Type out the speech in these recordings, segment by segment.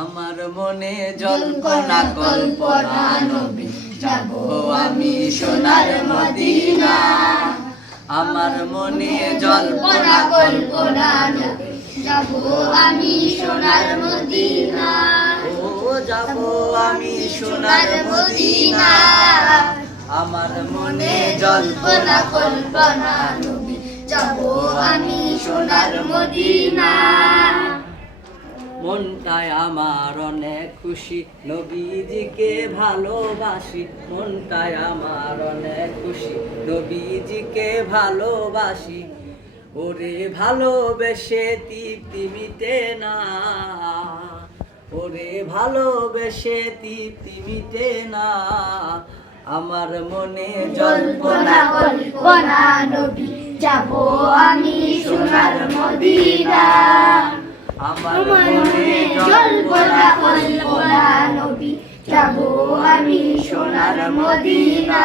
আমার মনে জল্পনা কল্পনা নবী যাব আমি সোনার মদিনা। আমার মনে জল্পনা কল্পনা নবী যাব আমি সোনার মদিনা। ও যাব আমি সোনার মদিনা। আমার মনে জল্পনা কল্পনা নবী যাব আমি সোনার মদিনা। মনটায় আমার অনেক খুশি নবীজিকে ভালোবাসি। মনটায় আমার অনেক খুশি নবীজিকে ভালোবাসি। ওরে ভালোবেসে তৃপ্তি মিটে না, ওরে ভালোবেসে তৃপ্তি মিটে না। আমার মনে জল্পনা কল্পনা নবী যাব আমি সোনার মদিনা। আমার মনে জল্পনা কল্পনা নবী যাব আমি সোনার মদিনা।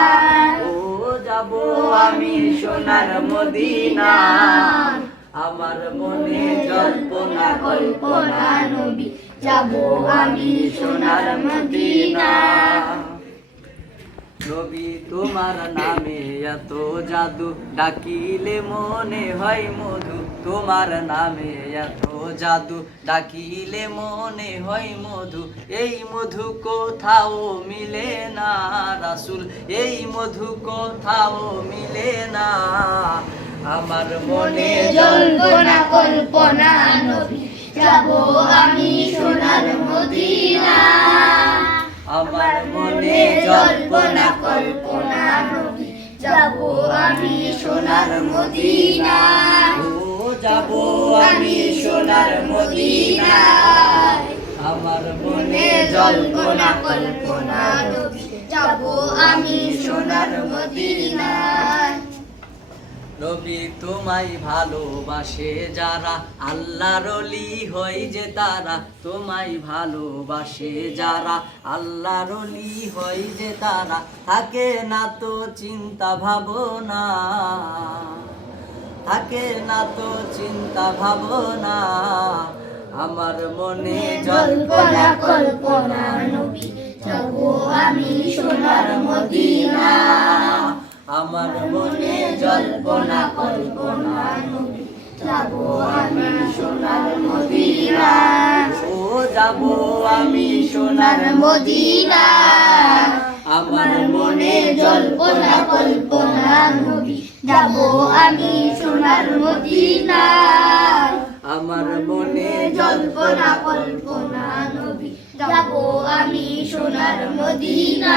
ও যাব আমি সোনার মদিনা। আমার মনে জল্পনা কল্পনা নবী যাব আমি সোনার মদিনা। নবী তোমার নামে এত জাদু, ডাকিলে মনে হয় মধু। তোমার নামে এত জাদু, ডাকিলে মনে হয় মধু। এই মধু কোথাও মিলে না রাসূল, এই মধু কোথাও মিলে না। আমার মনে জল্পনা কল্পনা নবী যাব আমি সোনার মদিনা। আমার মনে জল্পনা কল্পনা নবী যাব আমি সোনার মদিনা। ও যাব আমি সোনার মদিনা। আমার মনে জল্পনা কল্পনা নবী যাব আমি সোনার মদিনা। নবী তোমায় ভালোবাসে যারা, আল্লাহর ওলি হয় যে তারা। তোমায় ভালোবাসে যারা, আল্লাহর ওলি হয় যে তারা। থাকে না তো চিন্তা ভাবনা, থাকে না তো চিন্তা ভাবনা। আমার মনে জল্পনা কল্পনা নবী যাব আমি সোনার মদিনা। আমার মনে জল্পনা কল্পনা নবী যাব আমি সোনার মদিনা। ও যাব আমি সোনার মদিনা। আমার মনে জল্পনা কল্পনা নবী যাব আমি সোনার মদিনা। আমার মনে জল্পনা কল্পনা নবী যাব আমি সোনার মদিনা।